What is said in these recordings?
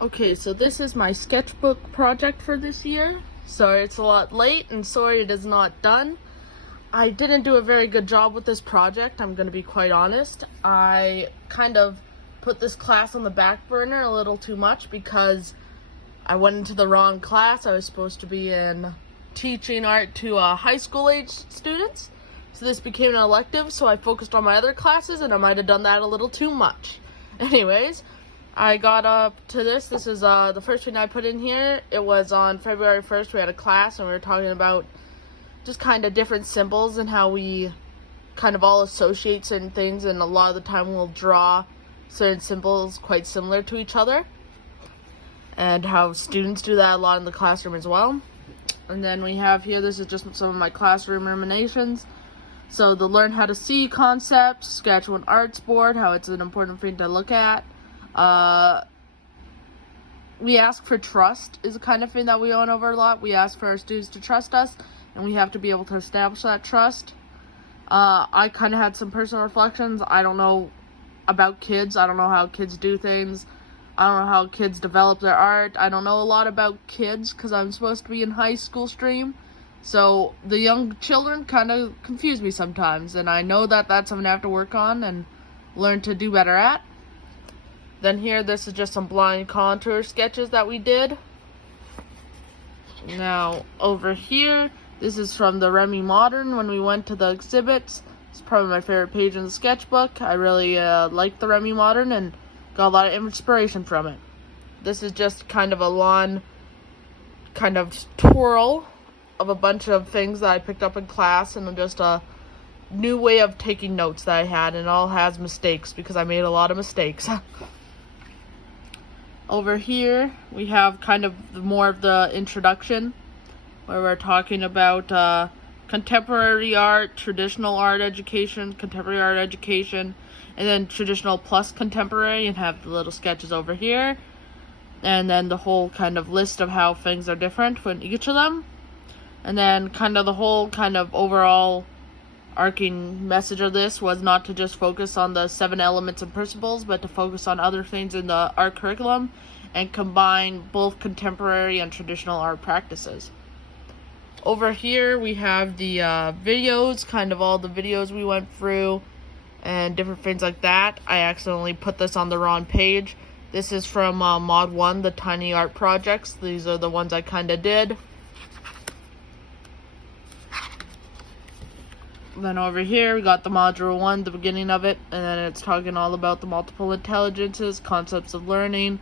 Okay, so this is my sketchbook project for this year. Sorry it's a lot late and sorry it is not done. I didn't do a very good job with this project, I'm gonna be quite honest. I kind of put this class on the back burner a little too much because I went into the wrong class. I was supposed to be in teaching art to high school age students. So this became an elective, so I focused on my other classes and I might have done that a little too much. Anyways, I got up to this. This is the first thing I put in here. It was on February 1st. We had a class and we were talking about just kind of different symbols and how we kind of all associate certain things, and a lot of the time we'll draw certain symbols quite similar to each other, and how students do that a lot in the classroom as well. And then we have here, this is just some of my classroom ruminations. So the learn how to see concept, Saskatchewan Arts Board, how it's an important thing to look at. We ask for trust is the kind of thing that we own over a lot. We ask for our students to trust us, and we have to be able to establish that trust. I kind of had some personal reflections. I don't know about kids. I don't know how kids do things. I don't know how kids develop their art. I don't know a lot about kids because I'm supposed to be in high school stream. So the young children kind of confuse me sometimes, and I know that that's something I have to work on and learn to do better at. Then here, this is just some blind contour sketches that we did. Now, over here, this is from the Remy Modern when we went to the exhibits. It's probably my favorite page in the sketchbook. I really like the Remy Modern and got a lot of inspiration from it. This is just kind of a lawn kind of twirl of a bunch of things that I picked up in class, and just a new way of taking notes that I had, and it all has mistakes because I made a lot of mistakes. Over here, we have kind of more of the introduction, where we're talking about contemporary art, traditional art education, contemporary art education, and then traditional plus contemporary, and have the little sketches over here. And then the whole kind of list of how things are different in each of them. And then kind of the whole kind of overall arcing message of this was not to just focus on the 7 elements and principles, but to focus on other things in the art curriculum and combine both contemporary and traditional art practices. Over here we have the videos, kind of all the videos we went through and different things like that. I accidentally put this on the wrong page. This is from Mod 1, the Tiny Art Projects. These are the ones I kind of did. Then over here, we got the Module 1, the beginning of it, and then it's talking all about the multiple intelligences, concepts of learning,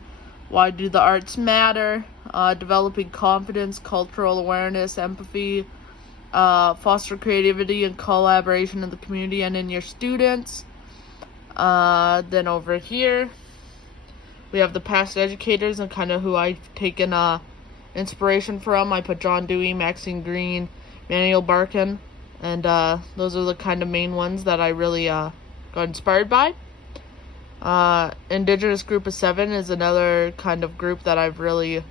why do the arts matter, developing confidence, cultural awareness, empathy, foster creativity and collaboration in the community and in your students. Then over here, we have the past educators and kind of who I've taken inspiration from. I put John Dewey, Maxine Green, Manuel Barkin. And those are the kind of main ones that I really got inspired by. Indigenous Group of 7 is another kind of group that I've really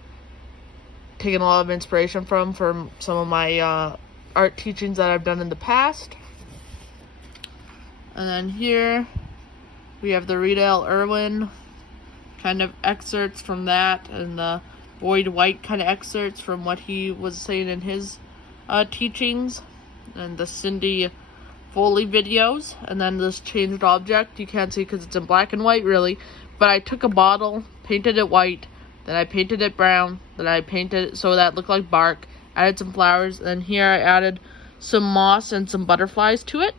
taken a lot of inspiration from some of my art teachings that I've done in the past. And then here we have the Rita L. Irwin kind of excerpts from that, and the Boyd White kind of excerpts from what he was saying in his teachings. And the Cindy Foley videos, and then this changed object. You can't see because it's in black and white really, but I took a bottle, painted it white, then I painted it brown, then I painted it so that it looked like bark, added some flowers, and here I added some moss and some butterflies to it.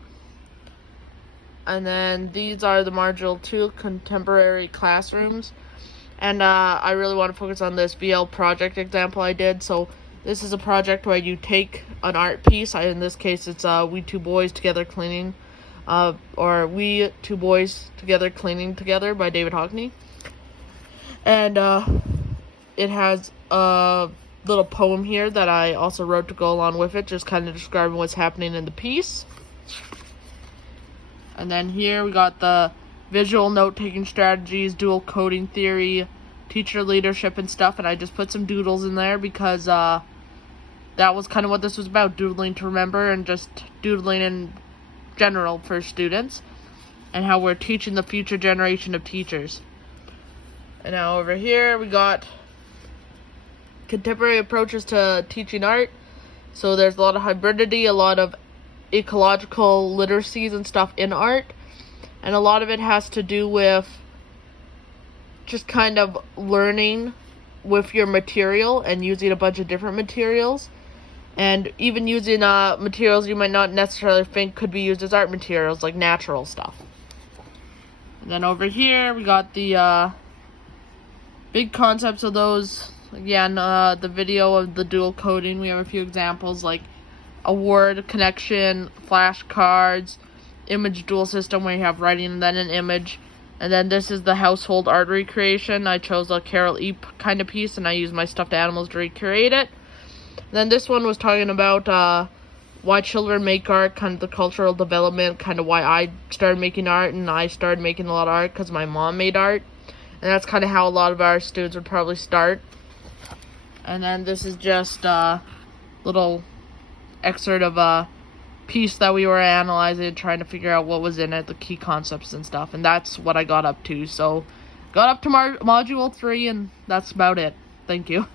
And then these are the Module 2 contemporary classrooms, and I really want to focus on this VL project example I did. So this is a project where you take an art piece. In this case, it's We Two Boys Together Cleaning, or We Two Boys Together Cleaning Together by David Hockney. And it has a little poem here that I also wrote to go along with it, just kind of describing what's happening in the piece. And then here we got the visual note-taking strategies, dual coding theory, teacher leadership and stuff, and I just put some doodles in there because that was kind of what this was about, doodling to remember and just doodling in general for students, and how we're teaching the future generation of teachers. And now over here we got contemporary approaches to teaching art. So there's a lot of hybridity, a lot of ecological literacies and stuff in art. And a lot of it has to do with just kind of learning with your material and using a bunch of different materials. And even using materials you might not necessarily think could be used as art materials, like natural stuff. And then over here we got the big concepts of those. Again, the video of the dual coding, we have a few examples like a word connection, flashcards, image dual system where you have writing and then an image. And then this is the household art recreation. I chose a Carol Eep kind of piece and I used my stuffed animals to recreate it. And then this one was talking about why children make art, kind of the cultural development, kind of why I started making art, and I started making a lot of art because my mom made art. And that's kind of how a lot of our students would probably start. And then this is just a little excerpt of a piece that we were analyzing, trying to figure out what was in it, the key concepts and stuff. And that's what I got up to. So, got up to Module 3, and that's about it. Thank you.